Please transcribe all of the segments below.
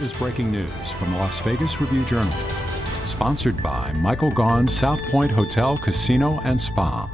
is breaking news from the Las Vegas Review-Journal. Sponsored by Michael Gaughan's South Point Hotel, Casino, and Spa.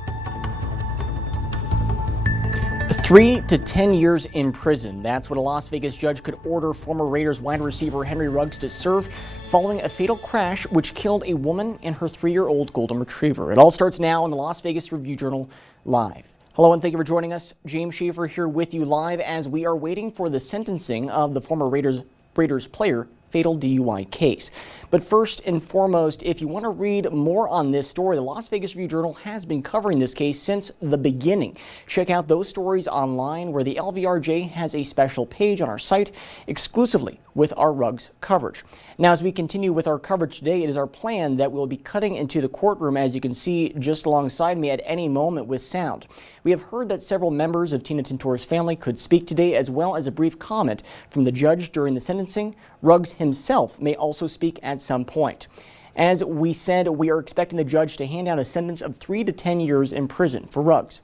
3 to 10 years in prison. That's what a Las Vegas judge could order former Raiders wide receiver Henry Ruggs to serve following a fatal crash which killed a woman and her 3-year-old golden retriever. It all starts now in the Las Vegas Review-Journal live. Hello and thank you for joining us. James Schaefer here with you live as we are waiting for the sentencing of the former Raiders player fatal DUI case. But first and foremost, if you want to read more on this story, the Las Vegas Review-Journal has been covering this case since the beginning. Check out those stories online where the LVRJ has a special page on our site exclusively with our Ruggs coverage. Now, as we continue with our coverage today, it is our plan that we'll be cutting into the courtroom, as you can see just alongside me, at any moment with sound. We have heard that several members of Tina Tintor's family could speak today, as well as a brief comment from the judge during the sentencing. Ruggs himself may also speak at some point. As we said, we are expecting the judge to hand down a sentence of 3 to 10 years in prison for Ruggs.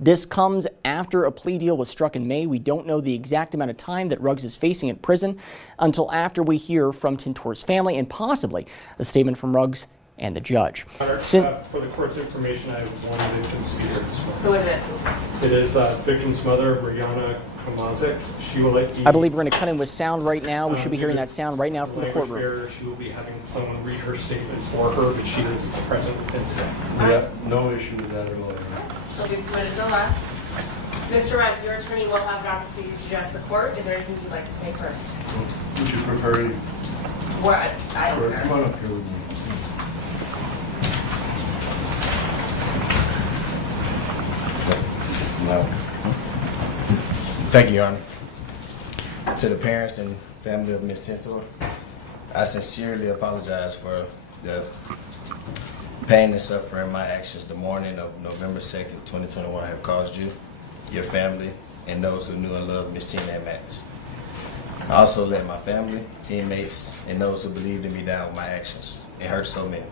This comes after a plea deal was struck in May. We don't know the exact amount of time that Ruggs is facing in prison until after we hear from Tintor's family and possibly a statement from Ruggs and the judge. For the court's information, I have one victim speaker this morning. Who is it? It is victim's mother, Brianna Kamazik. She will I believe we're going to cut in with sound right now. We should be hearing that sound right now from the courtroom. She will be having someone read her statement for her, but she is present with him today. Yeah, no issue with that at all. She'll be permitted to go last. Mr. Ruggs, your attorney will have an opportunity to address the court. Is there anything you'd like to say first? Would you prefer you? What? I don't care. Come on up here with me. No. Thank you, Your Honor. To the parents and family of Ms. Tintor, I sincerely apologize for the pain and suffering my actions the morning of November 2nd, 2021 have caused you, your family, and those who knew and loved Ms. Tina and Max. I also let my family, teammates, and those who believed in me down with my actions. It hurt so many.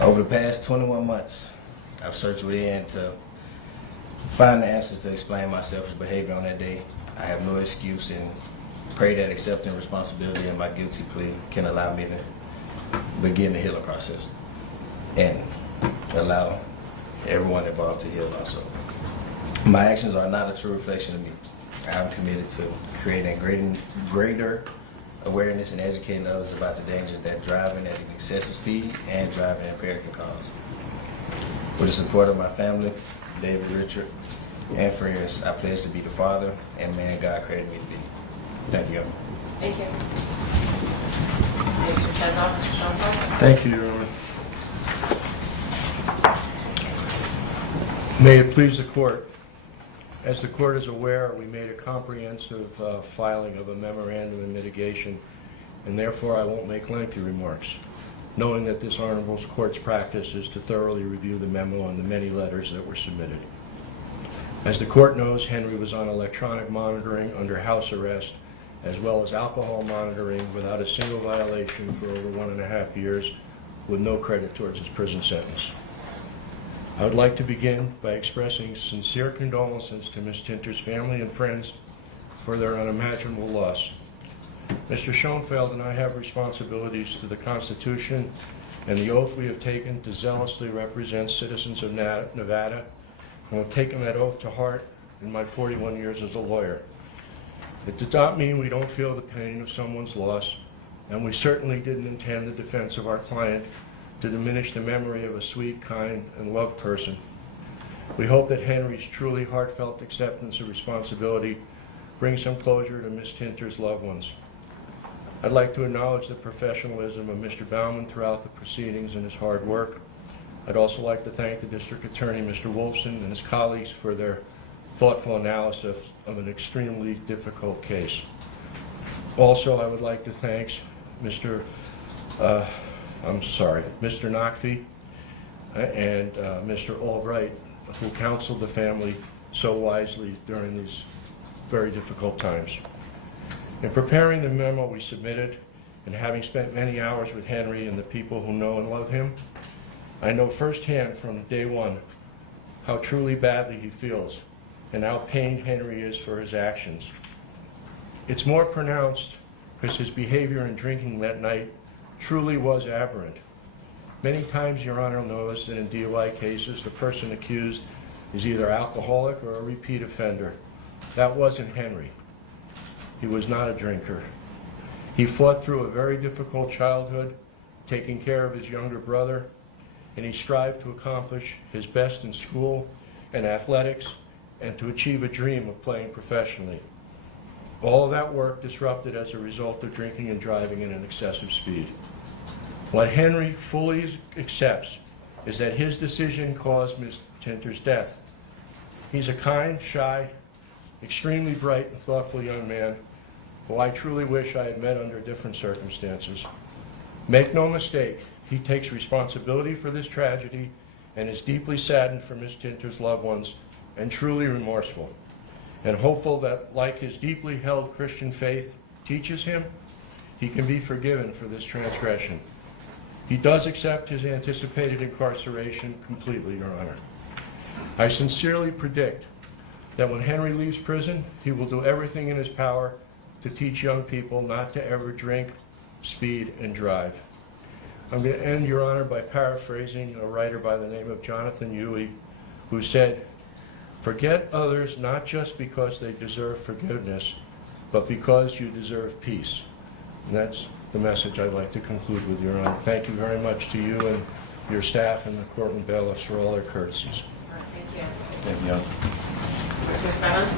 Over the past 21 months, I've searched within to find the answers to explain my selfish behavior on that day. I have no excuse and pray that accepting responsibility in my guilty plea can allow me to begin the healing process and allow everyone involved to heal also. My actions are not a true reflection of me. I am committed to creating greater awareness and educating others about the dangers that driving at an excessive speed and driving impaired can cause. With the support of my family, David, Richard, and friends, I pledge to be the father and man God created me to be. Thank you. Thank you. Mr. Chezoff, Mr. Schoenfeld. Thank you, Your Honor. May it please the court. As the court is aware, we made a comprehensive filing of a memorandum in mitigation, and therefore I won't make lengthy remarks, knowing that this honorable court's practice is to thoroughly review the memo and the many letters that were submitted. As the court knows, Henry was on electronic monitoring under house arrest, as well as alcohol monitoring without a single violation for over 1.5 years, with no credit towards his prison sentence. I would like to begin by expressing sincere condolences to Ms. Tintor's family and friends for their unimaginable loss. Mr. Schoenfeld and I have responsibilities to the Constitution and the oath we have taken to zealously represent citizens of Nevada, and have taken that oath to heart in my 41 years as a lawyer. It does not mean we don't feel the pain of someone's loss, and we certainly didn't intend the defense of our client to diminish the memory of a sweet, kind, and loved person. We hope that Henry's truly heartfelt acceptance of responsibility brings some closure to Ms. Tintor's loved ones. I'd like to acknowledge the professionalism of Mr. Baumann throughout the proceedings and his hard work. I'd also like to thank the District Attorney, Mr. Wolfson, and his colleagues for their thoughtful analysis of an extremely difficult case. Also, I would like to thank Mr. Knockfee and Mr. Albright, who counseled the family so wisely during these very difficult times. In preparing the memo we submitted, and having spent many hours with Henry and the people who know and love him, I know firsthand from day one how truly badly he feels and how pained Henry is for his actions. It's more pronounced because his behavior in drinking that night truly was aberrant. Many times, Your Honor will notice that in DUI cases, the person accused is either alcoholic or a repeat offender. That wasn't Henry. He was not a drinker. He fought through a very difficult childhood, taking care of his younger brother, and he strived to accomplish his best in school and athletics and to achieve a dream of playing professionally. All of that work disrupted as a result of drinking and driving at an excessive speed. What Henry fully accepts is that his decision caused Ms. Tinter's death. He's a kind, shy, extremely bright and thoughtful young man who I truly wish I had met under different circumstances. Make no mistake, he takes responsibility for this tragedy and is deeply saddened for Ms. Tinter's loved ones and truly remorseful and hopeful that, like his deeply held Christian faith teaches him, he can be forgiven for this transgression. He does accept his anticipated incarceration completely, Your Honor. I sincerely predict that when Henry leaves prison, he will do everything in his power to teach young people not to ever drink, speed, and drive. I'm going to end, Your Honor, by paraphrasing a writer by the name of Jonathan Huey, who said, "Forget others not just because they deserve forgiveness, but because you deserve peace." And that's the message I'd like to conclude with, Your Honor. Thank you very much to you and your staff and the court and bailiffs for all their courtesies. All right, thank you. Thank you, Your Honor. Mr. Spellman?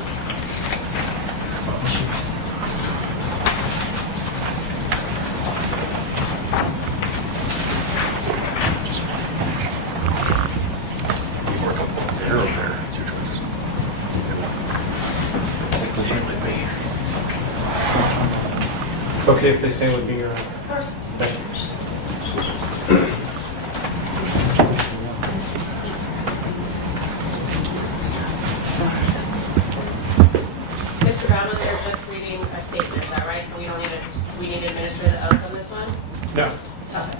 Okay if they stand with me, Your Honor. Of course. Thank you. Mr. Baumann, they're just reading a statement, is that right? So we don't need to, we need to administer the oath on this one? No. Okay.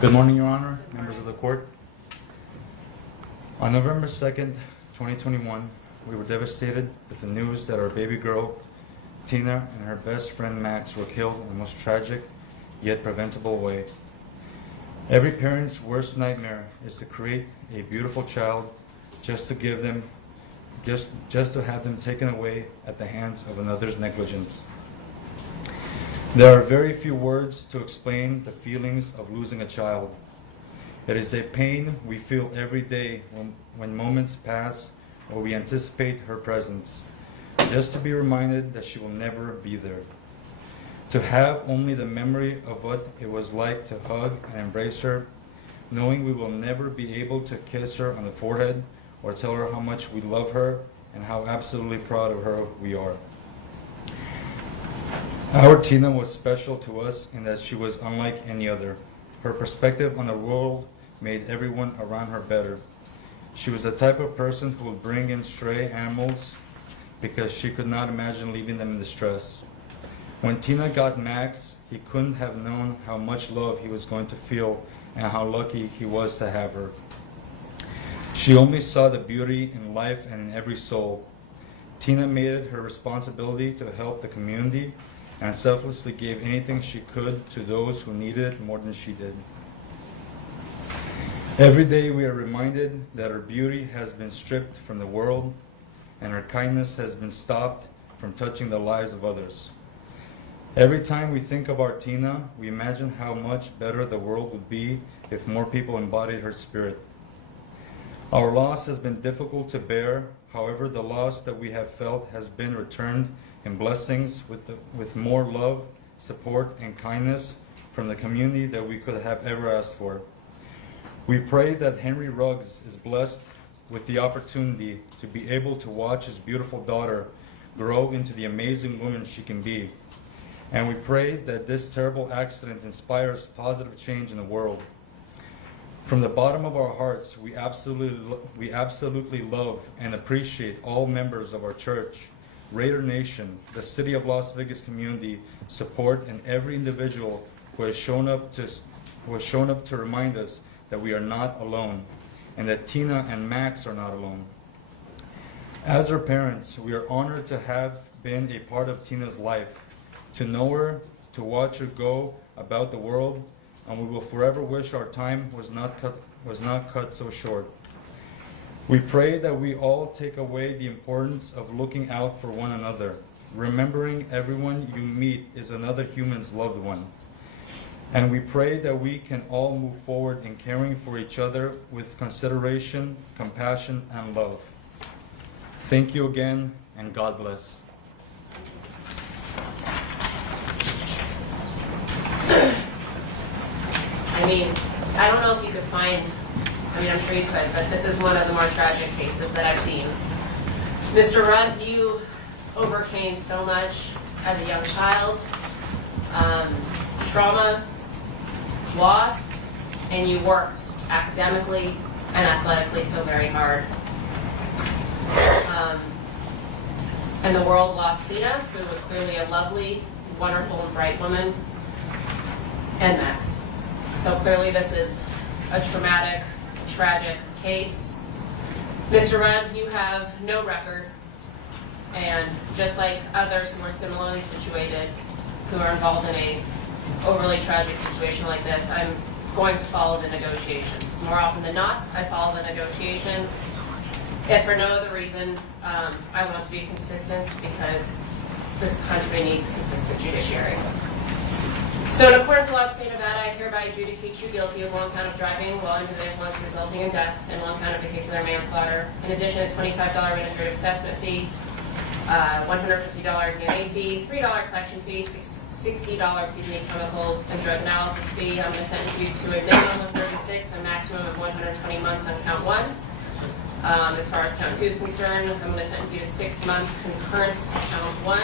Good morning, Your Honor, members of the court. On November 2nd, 2021, we were devastated with the news that our baby girl, Tina, and her best friend Max were killed in the most tragic yet preventable way. Every parent's worst nightmare is to create a beautiful child just to give them, just to have them taken away at the hands of another's negligence. There are very few words to explain the feelings of losing a child. It is a pain we feel every day when moments pass or we anticipate her presence, just to be reminded that she will never be there. To have only the memory of what it was like to hug and embrace her, knowing we will never be able to kiss her on the forehead or tell her how much we love her and how absolutely proud of her we are. Our Tina was special to us in that she was unlike any other. Her perspective on the world made everyone around her better. She was the type of person who would bring in stray animals because she could not imagine leaving them in distress. When Tina got Max, he couldn't have known how much love he was going to feel and how lucky he was to have her. She only saw the beauty in life and in every soul. Tina made it her responsibility to help the community and selflessly gave anything she could to those who needed it more than she did. Every day we are reminded that her beauty has been stripped from the world and her kindness has been stopped from touching the lives of others. Every time we think of our Tina, we imagine how much better the world would be if more people embodied her spirit. Our loss has been difficult to bear. However, the loss that we have felt has been returned in blessings with more love, support, and kindness from the community that we could have ever asked for. We pray that Henry Ruggs is blessed with the opportunity to be able to watch his beautiful daughter grow into the amazing woman she can be. And we pray that this terrible accident inspires positive change in the world. From the bottom of our hearts, we absolutely love and appreciate all members of our church, Raider Nation, the City of Las Vegas community, support, and every individual who has shown up to remind us that we are not alone, and that Tina and Max are not alone. As her parents, we are honored to have been a part of Tina's life, to know her, to watch her go about the world, and we will forever wish our time was not cut so short. We pray that we all take away the importance of looking out for one another, remembering everyone you meet is another human's loved one. And we pray that we can all move forward in caring for each other with consideration, compassion, and love. Thank you again, and God bless. I mean, I don't know if you could find, I'm sure you could, but this is one of the more tragic cases that I've seen. Mr. Ruggs, you overcame so much as a young child, trauma, loss, and you worked academically and athletically so very hard. And the world lost Tina, who was clearly a lovely, wonderful, and bright woman, and Max. So clearly this is a traumatic, tragic case. Mr. Ruggs, you have no record, and just like others who are similarly situated, who are involved in a overly tragic situation like this, I'm going to follow the negotiations. More often than not, I follow the negotiations. If for no other reason, I want to be consistent because this country needs a consistent judiciary. So in accordance with the law of the state of Nevada, I hereby adjudicate you guilty of 1 count of driving while under the influence resulting in death and 1 count of vehicular manslaughter. In addition, a $25 administrative assessment fee, $150 DNA fee, $3 collection fee, $60 chemical and drug analysis fee. I'm going to sentence you to a minimum of 36, a maximum of 120 months on count 1. As far as count 2 is concerned, I'm going to sentence you to 6 months concurrence to count 1.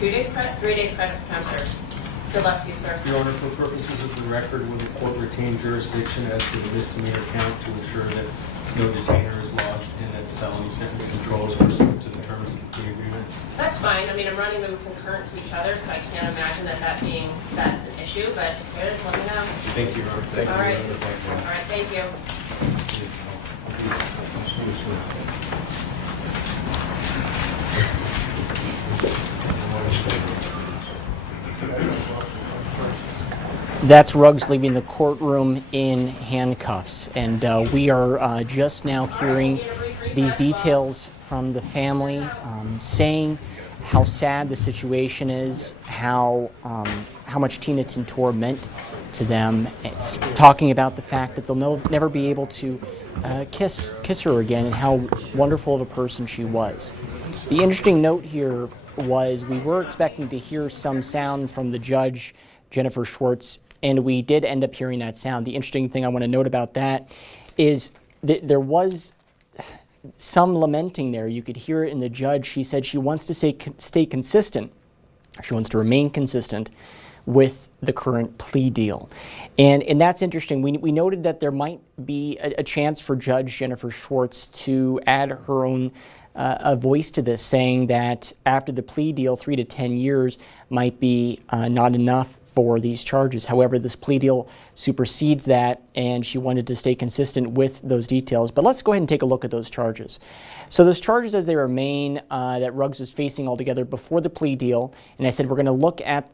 2 days credit, 3 days credit for time served. Good luck to you, sir. Your Honor, for purposes of the record, will the court retain jurisdiction as to the misdemeanor count to ensure that no detainer is lodged and that the felony sentence controls pursuant to the terms of the plea agreement? That's fine. I mean, I'm running them concurrent to each other, so I can't imagine that's an issue, but if it is, let me know. Thank you, Your Honor. Thank All you, right. Your Honor. Thank you. All right, thank you. That's Ruggs leaving the courtroom in handcuffs, and we are just now hearing these details from the family, saying how sad the situation is, how much Tina Tintor meant to them. It's talking about the fact that they'll never be able to kiss her again, and how wonderful of a person she was. The interesting note here was we were expecting to hear some sound from the judge, Jennifer Schwartz, and we did end up hearing that sound. The interesting thing I want to note about that is that there was some lamenting there. You could hear it in the judge. She said she wants to stay consistent. She wants to remain consistent with the current plea deal. And that's interesting. We noted that there might be a chance for Judge Jennifer Schwartz to add her own a voice to this, saying that after the plea deal, 3 to 10 years might be not enough for these charges. However, this plea deal supersedes that, and she wanted to stay consistent with those details. But let's go ahead and take a look at those charges. So those charges as they remain that Ruggs was facing altogether before the plea deal, and I said we're going to look at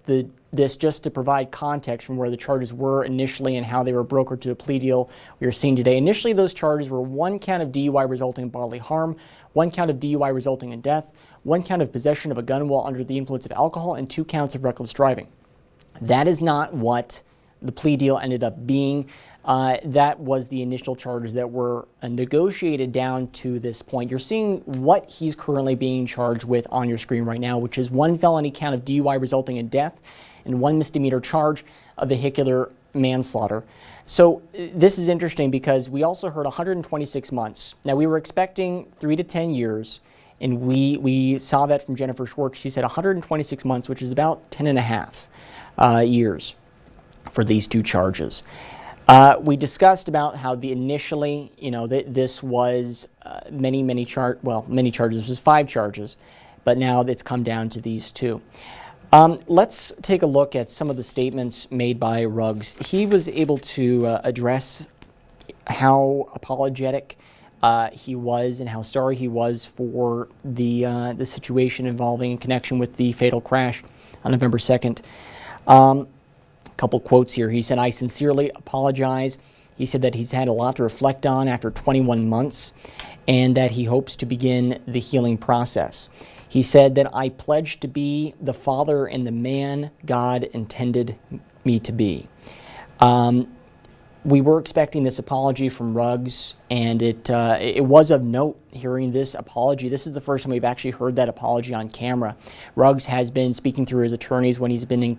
this just to provide context from where the charges were initially and how they were brokered to a plea deal we are seeing today. Initially, those charges were 1 count of DUI resulting in bodily harm, 1 count of DUI resulting in death, 1 count of possession of a gun while under the influence of alcohol, and 2 counts of reckless driving. That is not what the plea deal ended up being. That was the initial charges that were negotiated down to this point. You're seeing what he's currently being charged with on your screen right now, which is 1 felony count of DUI resulting in death and 1 misdemeanor charge of vehicular manslaughter. So this is interesting because we also heard 126 months. Now we were expecting 3 to 10 years, and we saw that from Jennifer Schwartz. She said 126 months, which is about 10 and a half years for these 2 charges. We discussed about how initially, this was many charges. This was 5 charges, but now it's come down to these 2. Let's take a look at some of the statements made by Ruggs. He was able to address how apologetic he was and how sorry he was for the situation involving in connection with the fatal crash on November 2nd. A couple quotes here. He said, "I sincerely apologize." He said that he's had a lot to reflect on after 21 months and that he hopes to begin the healing process. He said that I pledge to be the father and the man God intended me to be. We were expecting this apology from Ruggs, and it was of note hearing this apology. This is the first time we've actually heard that apology on camera. Ruggs has been speaking through his attorneys when he's been in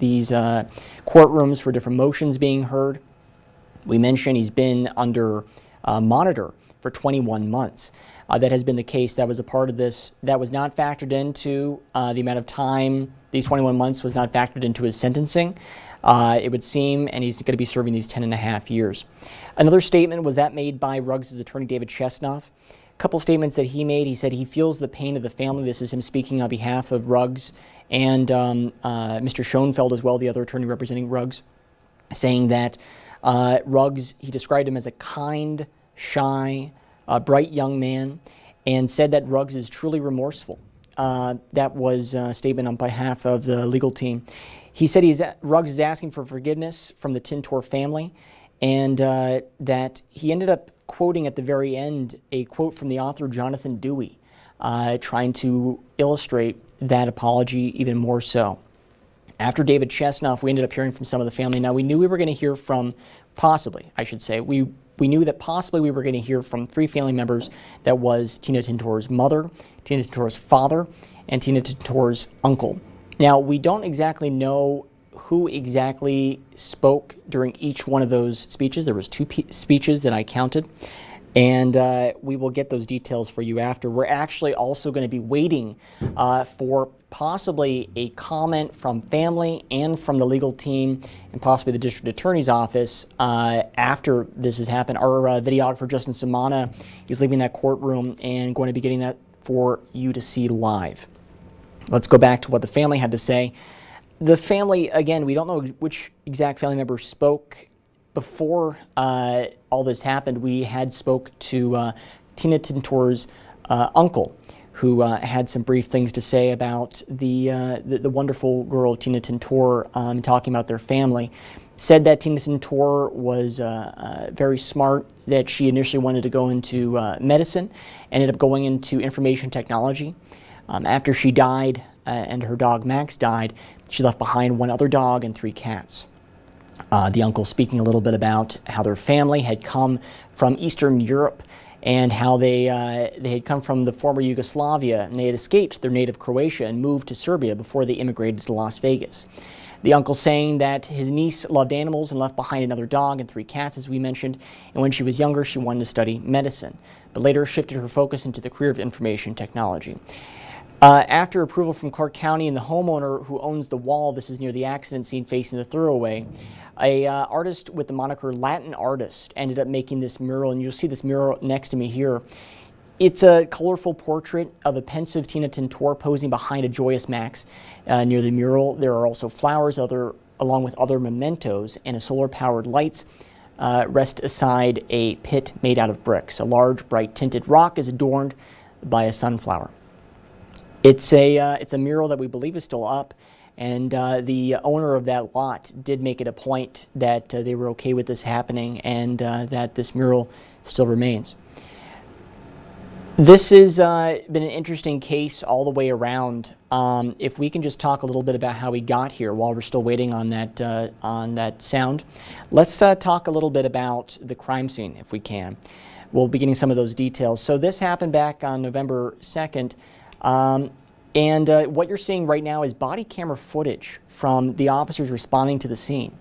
these courtrooms for different motions being heard. We mentioned he's been under monitor for 21 months. That has been the case. That was a part of this. That was not factored into the amount of time. These 21 months was not factored into his sentencing. It would seem, and he's going to be serving these 10.5 years. Another statement was that made by Ruggs' attorney, David Chesnoff. A couple statements that he made. He said he feels the pain of the family. This is him speaking on behalf of Ruggs and Mr. Schoenfeld as well, the other attorney representing Ruggs, saying that Ruggs, he described him as a kind, shy, bright young man, and said that Ruggs is truly remorseful. That was a statement on behalf of the legal team. He said Ruggs is asking for forgiveness from the Tintor family, and that he ended up quoting at the very end a quote from the author Jonathan Dewey, trying to illustrate that apology even more so. After David Chesnoff, we ended up hearing from some of the family. Now, we knew we were going to hear from, possibly, I should say, we knew that possibly we were going to hear from 3 family members. That was Tina Tintor's mother, Tina Tintor's father, and Tina Tintor's uncle. Now, we don't exactly know who exactly spoke during each one of those speeches. There was 2 speeches that I counted, and we will get those details for you after. We're actually also going to be waiting for possibly a comment from family and from the legal team and possibly the district attorney's office after this has happened. Our videographer, Justin Samana, is leaving that courtroom and going to be getting that for you to see live. Let's go back to what the family had to say. The family, again, we don't know which exact family member spoke. Before all this happened, we had spoke to Tina Tintor's uncle, who had some brief things to say about the wonderful girl, Tina Tintor, talking about their family. Said that Tina Tintor was very smart, that she initially wanted to go into medicine, ended up going into information technology. After she died and her dog Max died, she left behind 1 other dog and 3 cats. The uncle speaking a little bit about how their family had come from Eastern Europe and how they had come from the former Yugoslavia, and they had escaped their native Croatia and moved to Serbia before they immigrated to Las Vegas. The uncle saying that his niece loved animals and left behind another dog and 3 cats, as we mentioned, and when she was younger she wanted to study medicine, but later shifted her focus into the career of information technology. After approval from Clark County and the homeowner who owns the wall, this is near the accident scene facing the thoroughway, a artist with the moniker Latin Artist ended up making this mural, and you'll see this mural next to me here. It's a colorful portrait of a pensive Tina Tintor posing behind a joyous Max. Near the mural, there are also flowers, along with other mementos, and a solar-powered lights rest aside a pit made out of bricks. A large, bright tinted rock is adorned by a sunflower. It's a mural that we believe is still up, and the owner of that lot did make it a point that they were okay with this happening and that this mural still remains. This has been an interesting case all the way around. If we can just talk a little bit about how we got here while we're still waiting on that sound, let's talk a little bit about the crime scene if we can. We'll be getting some of those details. So this happened back on November 2nd. And what you're seeing right now is body camera footage from the officers responding to the scene.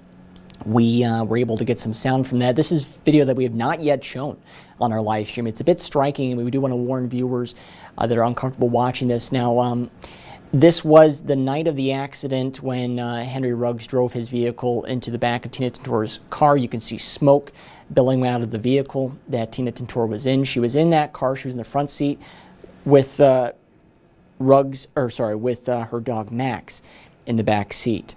We were able to get some sound from that. This is video that we have not yet shown on our live stream. It's a bit striking, and we do want to warn viewers that are uncomfortable watching this. Now, this was the night of the accident when Henry Ruggs drove his vehicle into the back of Tina Tintor's car. You can see smoke billowing out of the vehicle that Tina Tintor was in. She was in that car. She was in the front seat with her dog Max in the back seat.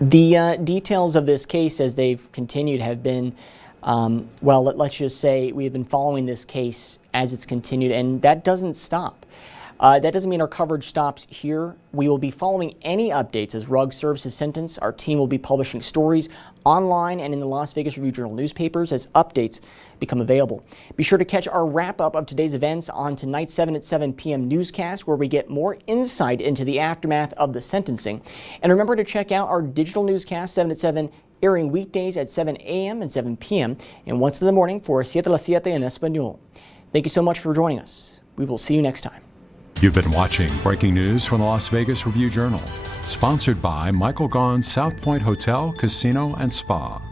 The details of this case as they've continued have been Well, let's just say we have been following this case as it's continued, and that doesn't stop. That doesn't mean our coverage stops here. We will be following any updates as Ruggs serves his sentence. Our team will be publishing stories online and in the Las Vegas Review-Journal newspapers as updates become available. Be sure to catch our wrap-up of today's events on tonight's 7 at 7 p.m. newscast, where we get more insight into the aftermath of the sentencing. And remember to check out our digital newscast, 7 at 7, airing weekdays at 7 a.m. and 7 p.m. and once in the morning for 7 a las 7 en Español. Thank you so much for joining us. We will see you next time. You've been watching breaking news from the Las Vegas Review-Journal, sponsored by Michael Gaughan's South Point Hotel, Casino, and Spa.